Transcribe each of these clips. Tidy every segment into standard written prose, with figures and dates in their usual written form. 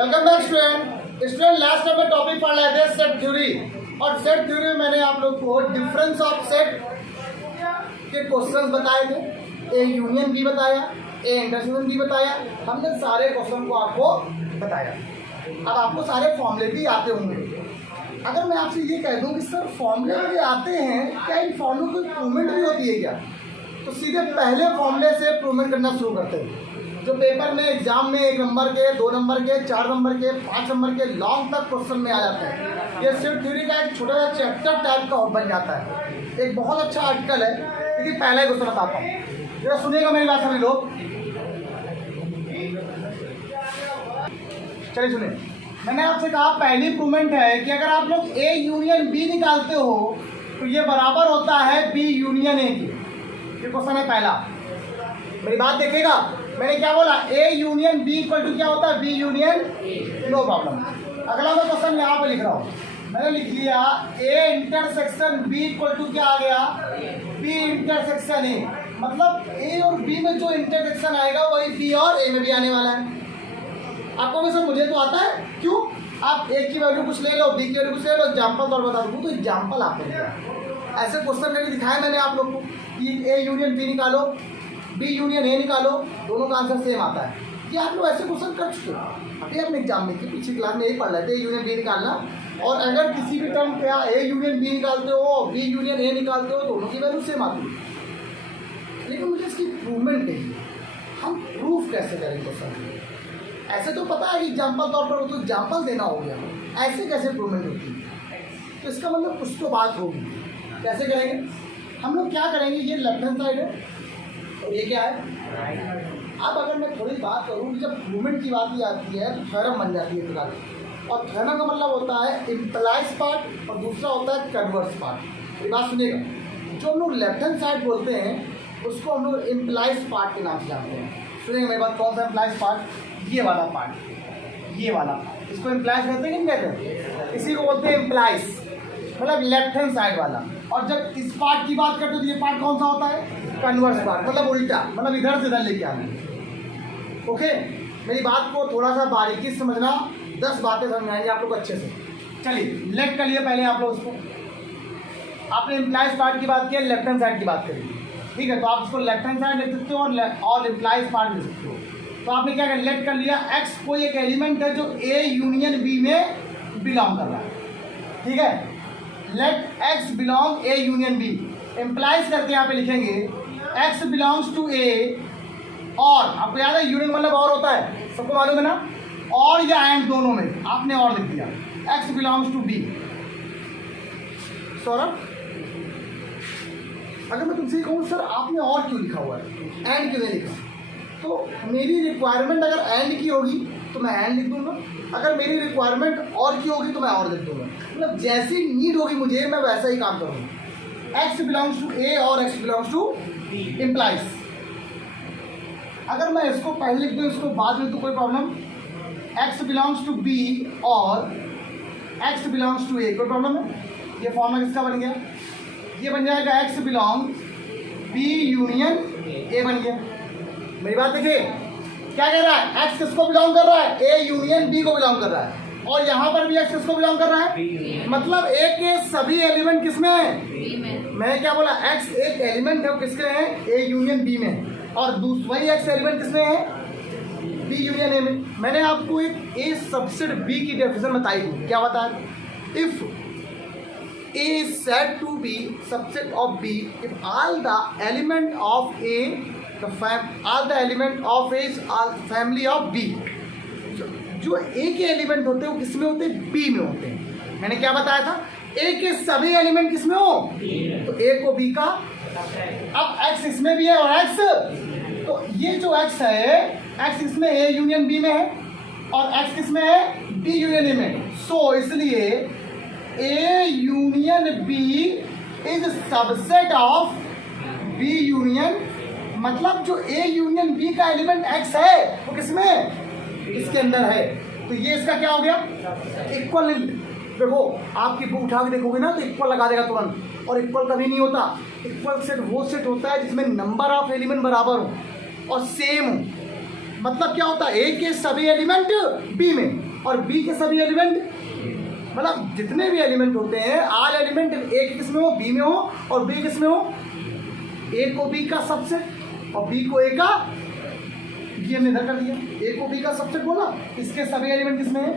Welcome back student last time में topic पढ़ रहे थे सेट थ्योरी। और सेट थ्योरी में मैंने आप लोग को डिफरेंस ऑफ सेट के क्वेश्चंस बताए थे। ए यूनियन बी बताया, ए इंटरसेक्शन बी बताया। हमने सारे क्वेश्चन को आपको बताया। अब आपको सारे फॉर्मूले भी आते होंगे। अगर मैं आपसे ये कह दूं कि सर फॉर्मूले भी आते हैं, क्या इन फॉर्मूलों की प्रूवमेंट भी होती है क्या? तो सीधे पहले फॉर्मूले से प्रूवमेंट करना शुरू करते हैं, जो पेपर में एग्जाम में 1 नंबर के, 2 नंबर के, 4 नंबर के, 5 नंबर के लॉन्ग तक क्वेश्चन में आ जाते हैं। ये सेट थ्योरी का एक छोटा सा चैप्टर टाइप का बन जाता है। एक बहुत अच्छा आर्टिकल है, क्योंकि पहला ही क्वेश्चन बताता हूँ, जरा सुनिएगा मेरी बात सभी लोग। चलिए सुनिए, मैंने आपसे कहा पहली प्रूवमेंट है कि अगर आप लोग ए यूनियन बी निकालते हो तो ये बराबर होता है बी यूनियन ए की। ये क्वेश्चन है पहला। मेरी बात देखिएगा, मैंने क्या बोला? A union B equal to क्या होता है? B union A. No problem. अगला मैं क्वेश्चन यहाँ पे लिख रहा हूँ, मैंने लिख लिया A intersection B equal to क्या आ गया? B intersection A. मतलब ए और बी में जो इंटरसेक्शन आएगा वही बी और ए में भी आने वाला है। आपको भी सर मुझे तो आता है, क्यों? आप ए की वैल्यू कुछ ले लो, बी की वैल्यू कुछ ले लो, एग्जाम्पल तौर बता दूँ तो एग्जाम्पल आपको दिया। ऐसे क्वेश्चन मैंने दिखाया मैंने आप लोग को कि ए यूनियन बी निकालो, बी यूनियन ए निकालो, दोनों का आंसर सेम आता है। ये आप लोग ऐसे क्वेश्चन कर चुके हो अभी अपने एग्जाम में, कि पिछली क्लास में यही पढ़ रहे थे ए यूनियन बी निकालना। और अगर किसी भी टर्म पे ए यूनियन बी निकालते हो, बी यूनियन ए निकालते हो, दोनों की वैल्यू सेम आती है। लेकिन मुझे इसकी प्रूवमेंट चाहिए। हम प्रूफ कैसे करेंगे क्वेश्चन? ऐसे तो पता है कि एग्जाम्पल तौर पर तो एग्जाम्पल देना हो गया, ऐसे कैसे प्रूवमेंट होती है? तो इसका मतलब कुछ तो बात होगी। कैसे करेंगे हम लोग? क्या करेंगे, ये लेफ्ट हैंड साइड है और ये क्या है? अब अगर मैं थोड़ी बात करूँ, जब प्रूवमेंट की बात ही आती है तो थ्योरम बन जाती है प्रकार की। और थ्योरम का मतलब होता है इम्प्लाइज पार्ट और दूसरा होता है कन्वर्स पार्ट। ये बात सुनिएगा, जो हम लोग लेफ्ट हैंड साइड बोलते हैं उसको हम लोग इम्प्लाइज पार्ट के नाम से जानते हैं। सुनिएगा मेरी बात, कौन सा इम्प्लाइज पार्ट? ये वाला पार्ट, ये वाला। इसको इम्प्लाइज कहते हैं कि नहीं कहते? इसी को बोलते हैं इम्प्लाइज, मतलब लेफ्ट हैंड साइड वाला। और जब इस पार्ट की बात करते हो तो ये पार्ट कौन सा होता है? कन्वर्स पार्ट, मतलब उल्टा, मतलब इधर से इधर लेके आना। ओके, मेरी बात को थोड़ा सा बारीकी से समझना, 10 बातें समझाएंगे आप लोग अच्छे से। चलिए लेट कर लिए पहले आप लोग उसको। आपने इम्प्लाइज पार्ट की बात की, लेफ्ट हैंड साइड की बात करी, ठीक है? तो आप इसको लेफ्ट हैंड साइड लिख सकते हो और इम्प्लाइज पार्ट लिख सकते हो। तो आपने क्या कर लेट कर लिया, एक्स कोई एक एलिमेंट है जो ए यूनियन बी में बिलोंग कर रहा है, ठीक है? Let X belong A union B. Implies करके यहाँ पे लिखेंगे एक्स बिलोंग्स टू ए, और आपको याद है यूनियन मतलब और होता है, सबको मालूम है ना? और या एंड दोनों में आपने और लिख दिया, X belongs to B. Saurabh, अगर मैं तुमसे कहूँ सर आपने और क्यों लिखा हुआ है, एंड क्यों नहीं लिखा? तो मेरी रिक्वायरमेंट अगर एंड की होगी तो मैं एंड लिख दूंगा, अगर मेरी रिक्वायरमेंट और की होगी तो मैं और लिख दूंगा। मतलब जैसी नीड होगी मुझे मैं वैसा ही काम करूँगा। एक्स बिलोंग्स टू ए और एक्स बिलोंग्स टू इम्प्लाइज। अगर मैं इसको पहले लिख दूँ इसको बाद में तो कोई problem? X belongs to B और एक्स बिलोंग्स टू ए, कोई प्रॉब्लम है? ये फॉर्मूला किसका बन गया? ये बन जाएगा X belong B union A बन गया। मेरी बात देखिए, क्या कह रहा है? एक्स किसको बिलोंग कर रहा है? ए यूनियन बी को बिलोंग कर रहा है। और यहाँ पर भी एक्स किसको बिलोंग कर रहा है? मतलब ए के सभी एलिमेंट किसमें है? बी में। मैं क्या बोला? एक्स एक एलिमेंट है, किसके हैं? ए यूनियन बी में। और वही एक्स एलिमेंट किसमें है? बी यूनियन ए में। मैंने आपको एक ए सबसेट बी की डेफिनेशन बताई थी, क्या बताया? If A is said to be subset of B if all the element of A, all the element of A is all family of B. जो A के एलिमेंट होते हैं वो किसमें होते हैं? B में होते हैं। मैंने क्या बताया था? A के सभी एलिमेंट किसमें हो? तो A को B का। अब X इसमें भी है और X, तो ये जो X है, X इसमें A यूनियन B में है और X किसमें है? B यूनियन A में। सो इसलिए A union B is subset of B union, मतलब जो A यूनियन B का एलिमेंट X है वो किसमें? इसके अंदर है। तो ये इसका क्या हो गया? इक्वल। देखो आपकी बुक उठा के देखोगे ना तो इक्वल लगा देगा तुरंत, और इक्वल कभी नहीं होता। इक्वल सेट वो सेट होता है जिसमें नंबर ऑफ एलिमेंट बराबर हो और सेम हो। मतलब क्या होता है? ए के सभी एलिमेंट बी में, और बी के सभी एलिमेंट, मतलब जितने भी एलिमेंट होते हैं ऑल एलिमेंट ए किस में हो, बी में हो, और बी किस में हो, ए को बी का सबसेट और बी को ए का, ये हमने इधर कर दिया, ए को बी का सबसेट बोला, इसके सभी एलिमेंट किसमें है।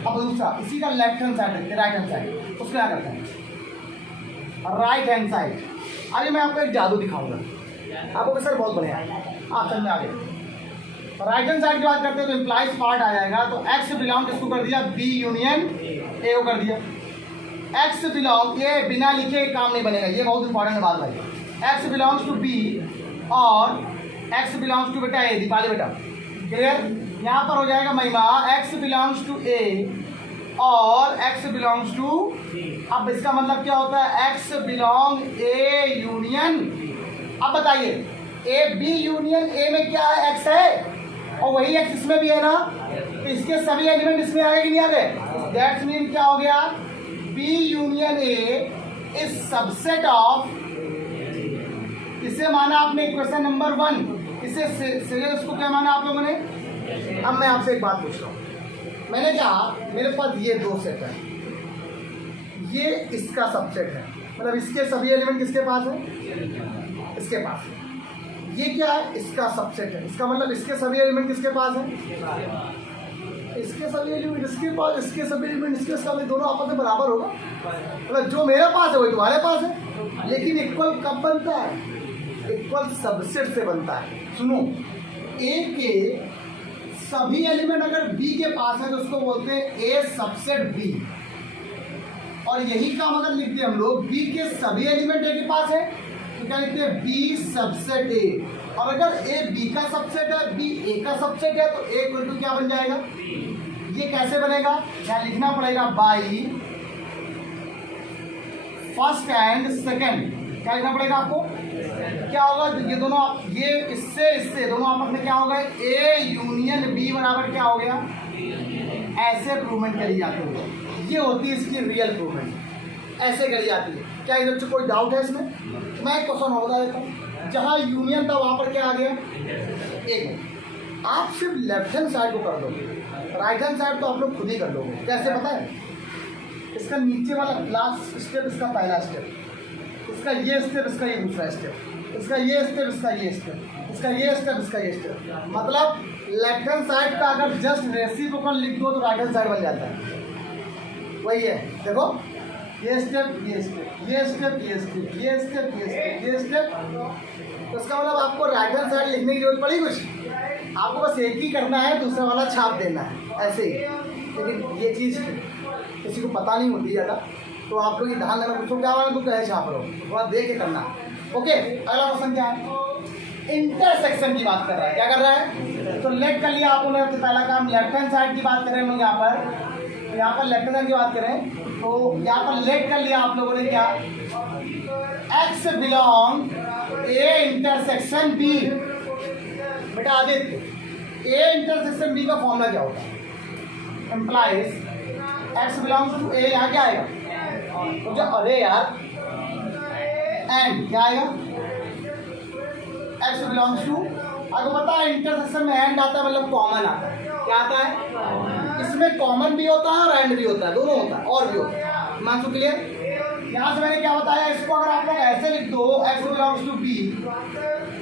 अब दूसरा इसी का लेफ्ट हैंड साइड है, राइट हैंड साइड, उसको क्या करते हैं राइट हैंड साइड। अभी मैं आपको एक जादू दिखाऊंगा, आपको सर बहुत बढ़िया आप समझ में आ गए। राइट हैंड साइड की बात करते हैं तो इम्प्लाइज पार्ट आ जाएगा, तो एक्स बिलोंग किसको कर दिया, बी यूनियन ए को कर दिया। एक्स बिलोंग, ये बिना लिखे काम नहीं बनेगा, ये बहुत इंपॉर्टेंट बात भाई। एक्स बिलोंग्स टू बी और एक्स बिलोंग्स टू बेटा ए, दीपाली बेटा क्लियर। यहाँ पर हो जाएगा महिमा एक्स बिलोंग्स टू ए और एक्स बिलोंग्स टू, अब इसका मतलब क्या होता है, एक्स बिलोंग ए यूनियन। अब बताइए ए बी यूनियन ए में क्या है, एक्स है, और वही एक्स इसमें भी है ना, तो इसके सभी एलिमेंट इसमें आ गए कि नहीं आ गए। दैट्स मीन क्या हो गया, B union A is subset of, इसे माना आपने इक्वेशन नंबर 1, इसे सीरियल उसको क्या माना आप लोगों ने। अब मैं आपसे एक बात पूछ रहा हूँ, मैंने कहा मेरे पास ये दो सेट है, ये इसका सबसेट है, मतलब इसके सभी एलिमेंट किसके पास है, इसके पास है। ये क्या है, इसका सबसेट है, इसका मतलब इसके सभी एलिमेंट किसके पास है, इसके सभी एलिमेंट इसके पास, इसके सभी एलिमेंट इसके साथ, दोनों आपस में बराबर होगा, मतलब जो मेरे पास है वही तुम्हारे पास है। लेकिन इक्वल कब बनता है, इक्वल सबसेट से बनता है। सुनो, ए के सभी एलिमेंट अगर बी के पास है तो उसको बोलते हैं ए सबसेट बी, और यही काम अगर लिखते हैं हम लोग बी के सभी एलिमेंट ए के पास है तो क्या लिखते हैं, बी सबसेट ए। और अगर ए बी का सबसेट है, बी ए का सबसेट है, तो ए इक्वल टू क्या बन जाएगा, ये कैसे बनेगा, क्या लिखना पड़ेगा, बाई फर्स्ट एंड सेकेंड, क्या लिखना पड़ेगा आपको, क्या होगा, ये दोनों आप, ये इससे दोनों आपस में क्या होगा, ए यूनियन बी बराबर क्या हो गया, ऐसे प्रूवमेंट करी जाती है। ये होती है इसकी रियल प्रूवमेंट, ऐसे करी जाती है। क्या इधर से कोई डाउट है इसमें, मैं एक क्वेश्चन और बता देता हूँ, जहाँ यूनियन था वहाँ पर क्या आ गया, एक आप सिर्फ लेफ्ट हैंड साइड को कर दोगे, राइट हैंड साइड तो आप लोग खुद ही कर लोगे। कैसे पता है, इसका नीचे वाला लास्ट स्टेप इसका पहला स्टेप, इसका ये स्टेप, इसका ये दूसरा स्टेप, इसका ये स्टेप, इसका ये स्टेप, इसका ये स्टेप, इसका ये स्टेप। मतलब लेफ्ट हैंड साइड का अगर जस्ट रेसिप्रोकल लिख दो तो राइट हैंड साइड बन जाता है। वही है, देखो ये स्टेप, ये स्टेप, ये स्टेप, ये स्टेप, ये स्टेप, ये स्टेप, ये स्टेप। तो इसका मतलब आपको राइट हैंड साइड लिखने की जरूरत पड़ी कुछ, आपको बस एक ही करना है, दूसरा वाला छाप देना है, ऐसे ही। लेकिन ये चीज़ किसी को पता नहीं होती ज़्यादा, तो आप लोग ये ध्यान देना, पूछो क्या वाला, तो कहे छाप रहे हो, थोड़ा देख के करना। ओके, अगला क्वेश्चन क्या है, इंटरसेक्शन की बात कर रहा है, क्या कर रहा है, तो लेट कर लिया आपने सबसे पहला काम, लेफ्ट हैंड साइड की बात करें हम लोग यहाँ पर, तो यहाँ पर लेफ्ट हैंड साइड की बात करें तो यहाँ पर लेट कर लिया आप लोगों ने क्या, X belong A intersection B. बेटा आदित्य, ए इंटरसेक्शन बी का फॉर्मूला क्या होता है, implies X belongs to A, यहाँ क्या आएगा, तो जो अरे यार एंड क्या आएगा, एक्स बिलोंग्स टू, आपको पता है इंटरसेक्शन में एंड आता है मतलब कॉमन आता है, क्या आता है, इसमें कॉमन भी होता है और एंड भी होता है, दोनों होता है और भी होता है। मानसू क्लियर। यहाँ से मैंने क्या बताया, इसको अगर आप लोग ऐसे लिख दो, x belongs to B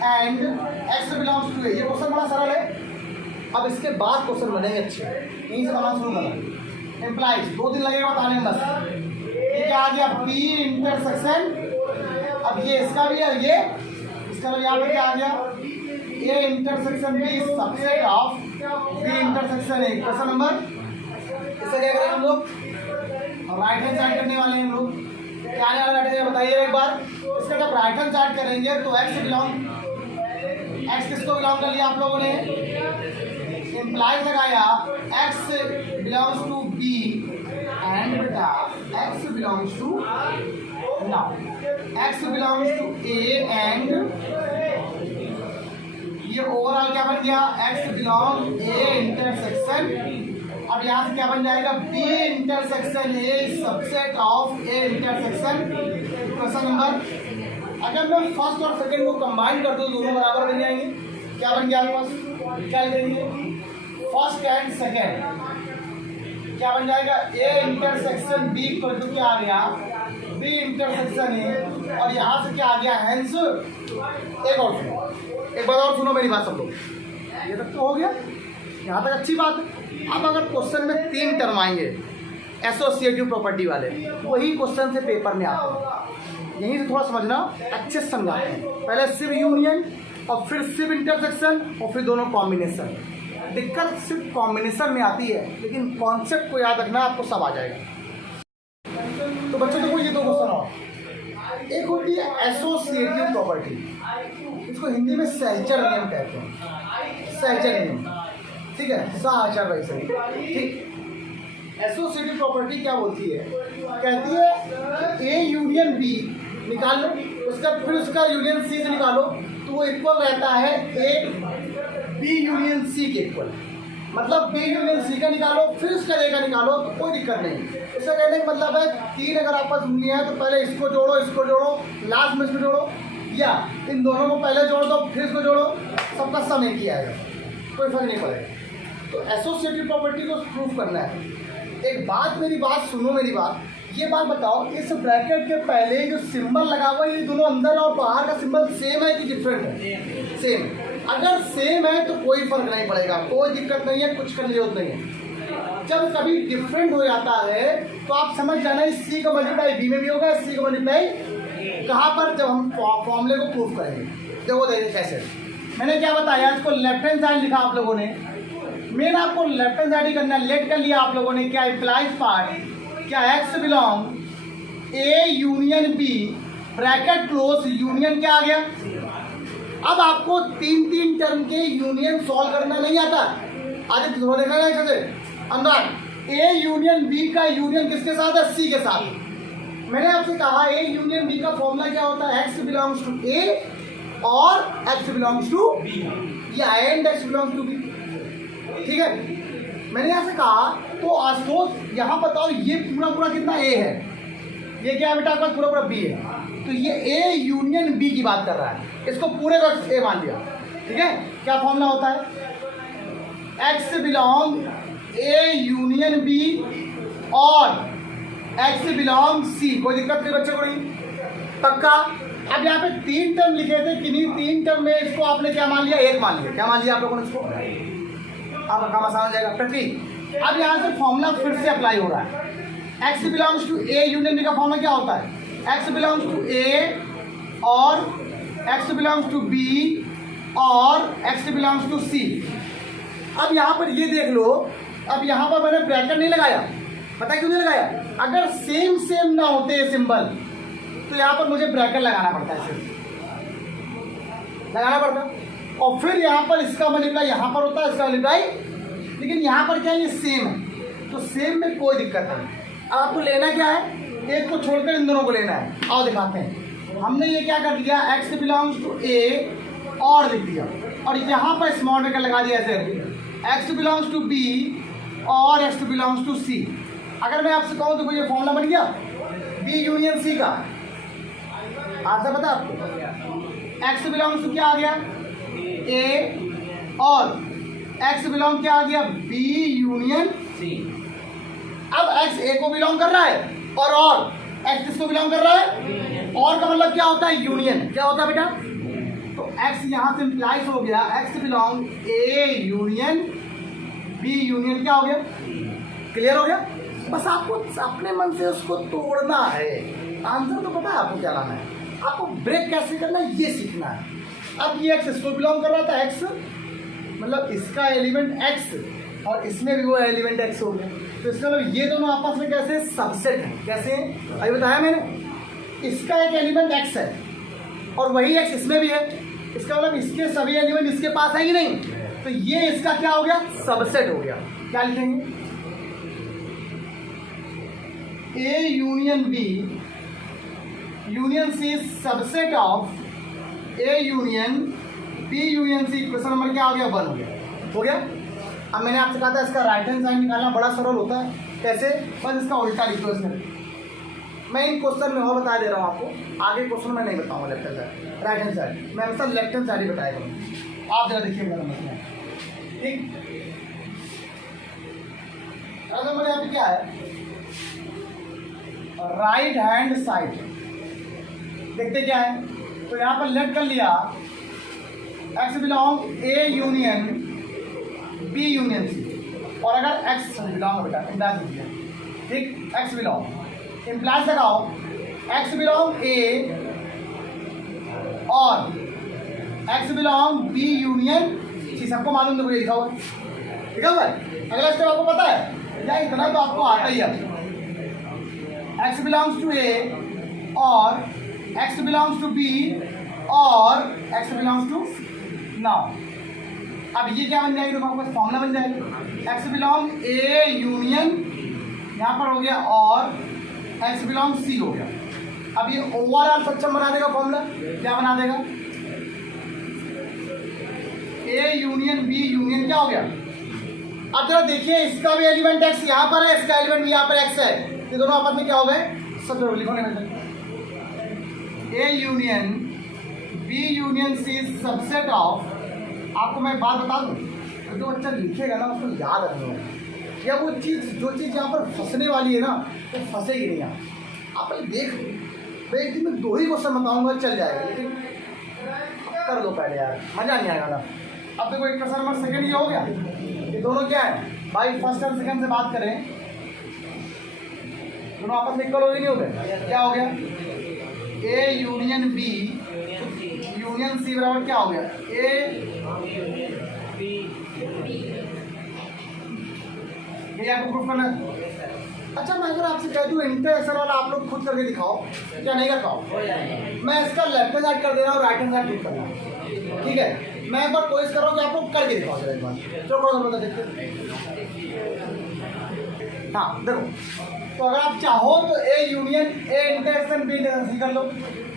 and x belongs to A, ये क्वेश्चन बड़ा सरल है। अब इसके बाद क्वेश्चन बनेंगे अच्छे, यहीं से बनाना शुरू करना। एम्प्लाइज 2 दिन लगेगा बताने में बस। ये क्या आ गया, बी इंटरसेक्शन, अब ये इसका भी है, ये इसका भी यहाँ पे क्या आ गया, A intersection B subset of B intersection A. Question number, इससे क्या करेंगे हम लोग, राइट हैंड साइड करने वाले हैं हम लोग। क्या आने वाला राइट हैंड बताइए एक बार। इसका जब राइट हैंड साइड करेंगे तो एक्स बिलोंग, एक्स किसको बिलोंग कर लिया आप लोगों ने, इम्प्लाइज लगाया x belongs to B and बेटा x belongs to, now x belongs to A and ये ओवरऑल क्या बन गया, एक्स बिलोंग ए इंटरसेक्शन। अब यहाँ से क्या बन जाएगा, B intersection A subset of A intersection. Question number, अगर मैं फर्स्ट और सेकंड को कंबाइन कर दूं दोनों बराबर बन जाएंगे। क्या बन गया आपके पास, क्या लिखेंगे, फर्स्ट एंड सेकंड क्या बन जाएगा, A intersection B equal to क्या आ गया, बी इंटरसेक्शन ए, और यहाँ से क्या आ गया, हेंस। एक और सुनो, एक बार और सुनो मेरी बात सब लोग, ये तक तो हो गया, यहाँ तक अच्छी बात है। अब अगर क्वेश्चन में 3 टर्म आएंगे एसोसिएटिव प्रॉपर्टी वाले, वही क्वेश्चन से पेपर में आते हैं, यहीं से थोड़ा समझना, अच्छे से समझाते हैं। पहले सिर्फ यूनियन और फिर सिर्फ इंटरसेक्शन और फिर दोनों कॉम्बिनेशन। दिक्कत सिर्फ कॉम्बिनेशन में आती है, लेकिन कॉन्सेप्ट को याद रखना, आपको सब आ जाएगा। तो बच्चों देखो ये 2 क्वेश्चन और, एक होती है एसोसिएटिव प्रॉपर्टी, इसको हिंदी में सहचर नियम कहते हैं, सहचर नियम, ठीक है, सहचर वैसे, ठीक। एसोसिएटिव प्रॉपर्टी क्या बोलती है, कहती है ए यूनियन बी निकाल लो, उसका फिर उसका यूनियन सी से निकालो, तो वो इक्वल रहता है ए बी यूनियन सी के इक्वल। मतलब बी यूनियन सी का निकालो फिर उसका ए का निकालो, तो कोई दिक्कत नहीं। इसका कहने का मतलब है 3 अगर आपस में है तो पहले इसको जोड़ो, लास्ट में इसको जोड़ो, या इन दोनों को पहले जोड़ दो फिर इसको जोड़ो, सबका सम एक ही आएगा, कोई फर्क नहीं पड़ेगा। तो एसोसिएटिव प्रॉपर्टी को प्रूफ करना है। एक बात, मेरी बात सुनो, मेरी बात, ये बात बताओ, इस ब्रैकेट के पहले जो सिंबल लगा हुआ है, ये दोनों अंदर और बाहर का सिंबल सेम है कि डिफरेंट है? सेम। अगर सेम है तो कोई फर्क नहीं पड़ेगा, कोई दिक्कत नहीं है, कुछ करने की जरूरत नहीं है। जब कभी डिफरेंट हो जाता है तो आप समझ जाना, इस सी का मल्टीप्लाई बी में भी होगा, इस सी का मल्टीप्लाई कहाँ पर, जब हम फॉर्मूले को प्रूफ करेंगे। देखो देखिए कैसे, मैंने क्या बताया, इसको लेफ्ट हैंड साइड लिखा आप लोगों ने, मेन आपको लेफ्ट हैंड साइड ही करना है, लेट कर लिया आप लोगों ने, क्या इम्प्लाइज पार्ट, क्या X belong A union B bracket close, union क्या आ गया। अब आपको 3 टर्म के यूनियन सॉल्व करना नहीं आता, आज थोड़ा देखा है कैसे अंदर ए यूनियन बी का यूनियन किसके साथ है, सी के साथ। मैंने आपसे कहा ए यूनियन बी का फॉर्मूला क्या होता है, एक्स बिलोंग्स टू ए और एक्स बिलोंग्स टू बी, या and x belongs to B, ठीक है। मैंने यहाँ से कहा तो आशुतोष यहाँ बताओ, ये पूरा कितना ए है, ये क्या है बेटा आपका, पूरा बी है, तो ये ए यूनियन बी की बात कर रहा है, इसको पूरे का ए मान लिया, ठीक है। क्या फॉर्मूला होता है, x belong A union B और एक्स बिलोंग सी, कोई दिक्कत नहीं बच्चों को, नहीं पक्का। अब यहाँ पे 3 टर्म लिखे थे, किन्हीं 3 टर्म में इसको आपने क्या मान लिया, एक मान लिया, क्या मान लिया आप लोगों ने इसको, आपका काम आसान हो जाएगा पृथ्वी। अब यहाँ से फॉर्मूला फिर से अप्लाई हो रहा है, X belongs to A union B का फॉर्मूला क्या होता है, एक्स बिलोंग्स टू ए और एक्स बिलोंग्स टू बी और एक्स बिलोंग्स टू सी। अब यहाँ पर ये देख लो, अब यहाँ पर मैंने ब्रैकेट नहीं लगाया, पता है क्यों नहीं लगाया, अगर सेम ना होते सिंबल तो यहाँ पर मुझे ब्रैकेट लगाना पड़ता है, सिर्फ लगाना पड़ता, और फिर यहाँ पर इसका मल्टीप्लाई यहाँ पर होता है, इसका मल्टीप्लाई, लेकिन यहाँ पर क्या है, ये सेम है, तो सेम में कोई दिक्कत नहीं। अब आपको लेना क्या है, एक को छोड़कर इन दोनों को लेना है, आओ दिखाते हैं। हमने ये क्या कर दिया, एक्स बिलोंग्स टू ए और लिख दिया, और यहाँ पर स्मॉल ब्रैकेट लगा दिया ऐसे, एक्स बिलोंग्स टू बी और एक्स बिलोंग्स टू सी। अगर मैं आपसे कहूँ तो ये फॉर्मूला बन गया बी यूनियन सी का, आंसर पता आपको, एक्स बिलोंग्स टू क्या आ गया, ए और एक्स बिलोंग क्या आ गया, बी यूनियन सी। अब एक्स ए को बिलोंग कर रहा है और एक्स किसको बिलोंग कर रहा है, और का मतलब क्या होता है, यूनियन, क्या होता है बेटा, तो एक्स यहाँ से इम्प्लाइज हो गया, X belong A union B union क्या हो गया, क्लियर हो गया। बस आपको अपने मन से उसको तोड़ना है, आंसर तो पता है आपको क्या लाना है, आपको ब्रेक कैसे करना है ये सीखना है। अब ये एक्स इसको बिलोंग कर रहा था, एक्स मतलब इसका एलिमेंट एक्स और इसमें भी वो एलिमेंट एक्स हो गया, तो इसका मतलब ये दोनों आपस में कैसे सबसेट है, कैसे अभी बताया मैंने, इसका एक एलिमेंट एक्स है और वही एक्स इसमें भी है, इसका मतलब इसके सभी एलिमेंट इसके पास है ही नहीं, तो ये इसका क्या हो गया, सबसेट हो गया। क्या लिखेंगे, A union B union C subset of A union B union C. Question number क्या हो गया, 1 हो गया, हो गया। अब मैंने आपसे कहा था इसका राइट हैंड साइड निकालना बड़ा सरल होता है, कैसे, बस इसका उल्टा लिख दो इसमें। मैं इन क्वेश्चन में और बता दे रहा हूँ आपको, आगे क्वेश्चन में नहीं बताऊँगा left hand side right hand side, मैं हमेशा लेफ्ट हैंड साइड ही बताया करूँ। आप जरा देखिए मेरा मसला, ठीक। नंबर यहाँ पे क्या है, राइट हैंड साइड। देखते क्या है, तो यहाँ पर लेट कर लिया X belong A union B union C, और अगर एक्स बिलोंग बेटा इम्प्लाइज दिया, ठीक, एक्स बिलोंग इम्प्लाइज लगाओ एक्स बिलोंग ए और X belong B union C, सबको मालूम देखो ये लिखा हुआ है, ठीक है भाई। अगला स्टेप आपको पता है या इतना तो आपको आता ही है, एक्स बिलोंग्स टू ए और एक्स बिलोंग्स टू बी और एक्स बिलोंग्स टू, नाउ अब ये क्या बन जाएगी, तो आपको फॉर्मूला बन जाएगी, एक्स बिलोंग ए यूनियन यहाँ पर हो गया और एक्स बिलोंग सी हो गया। अब ये ओवरऑल सक्षम बना देगा फॉर्मूला, क्या बना देगा, ए यूनियन बी यूनियन क्या हो गया। अब जरा देखिए, इसका भी एलिमेंट एक्स यहाँ पर है, इसका एलिमेंट भी यहाँ पर एक्स है, ये दोनों आपस में क्या हो गए, सब जरूर लिखो ना, A union B union C subset of, आपको मैं बात बता दूं, जो बच्चा लिखेगा ना उसको याद रखना है, या वो चीज़ जो चीज़ यहाँ पर फंसने वाली है ना वो फंसेगी नहीं। आप देख लो, मैं एक दिन में 2 ही क्वेश्चन बताऊंगा, चल जाएगा, लेकिन कर लो पहले यार, मज़ा नहीं आएगा ना। अब देखो एक क्वेश्चन नंबर सेकेंड ये हो गया, ये दोनों क्या है भाई, फर्स्ट एंड सेकेंड से बात करें, दोनों आपस में इक्वल हो ही नहीं होते, क्या हो गया, A union B union C बराबर क्या हो गया, ए ये आपको प्रूफ करना है। अच्छा मैं अगर आपसे कह दूँ इंटरसेक्शन वाला आप लोग खुद करके दिखाओ, क्या नहीं कर पाओ, मैं इसका लेफ्ट हैंड साइड कर दे रहा हूँ, राइट हैंड साइड प्रूफ करना, ठीक है। मैं एक बार कोशिश कर रहा हूँ कि आप लोग करके दिखाओ जरा एक बार, चलो कौन बता देखते। हाँ देखो, तो अगर आप चाहो तो A union A intersection B intersection कर लो,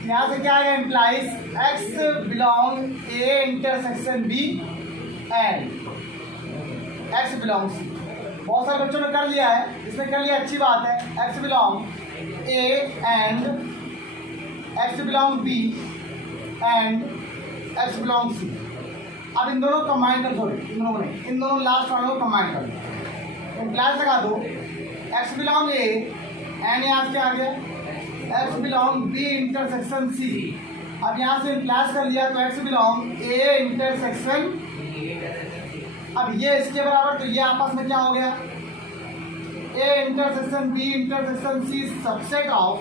यहाँ से क्या आएगा, implies x belong A intersection B and x belong C. बहुत सारे बच्चों ने कर लिया है, इसने कर लिया, अच्छी बात है, x belong A and x belong B and x belong C. अब इन दोनों कंबाइन कर दो, इन दोनों लास्ट वालों को कंबाइन कर दो, इम्प्लाइज लगा दो एक्स बिलोंग ए एंड यहाँ से क्या आ गया, X belong B intersection C. अब यहाँ से इम्प्लाइज कर लिया तो एक्स बिलोंग ए इंटरसेक्शन, अब ये इसके बराबर, तो ये आपस में क्या हो गया, A intersection B intersection C subset of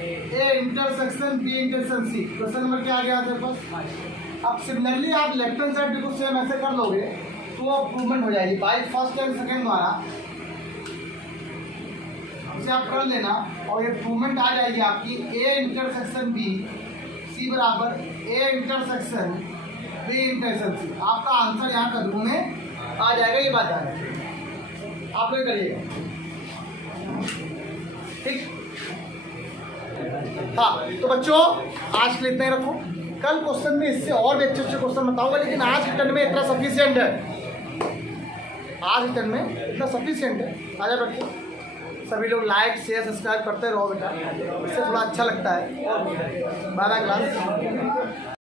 A intersection B intersection C. Question number क्या आ गया आपके पास। अब सिमिलरली आप लेफ्ट हैंड साइड बिल्कुल सेम ऐसे कर लोगे तो वो इम्प्रूवमेंट हो जाएगी बाई फर्स्ट एंड सेकेंड द्वारा, उसे आप कर लेना और ये इम्प्रूवमेंट आ जाएगी आपकी, ए इंटरसेक्शन बी सी बराबर A intersection B intersection C. आपका आंसर यहाँ कदमों में आ जाएगा, ये बात ध्यान रखिए, आप लोग करिएगा, ठीक। हाँ तो बच्चों आज के लिए इतना ही रखो, कल क्वेश्चन में इससे और भी अच्छे अच्छे क्वेश्चन बताऊंगा, लेकिन आज के टर्न में इतना सफिशिएंट है, आज के टर्न में इतना सफिशिएंट है। आजा बच्चों, सभी लोग लाइक शेयर सब्सक्राइब करते रहो बेटा, इससे थोड़ा अच्छा लगता है। और बाय बाय क्लास।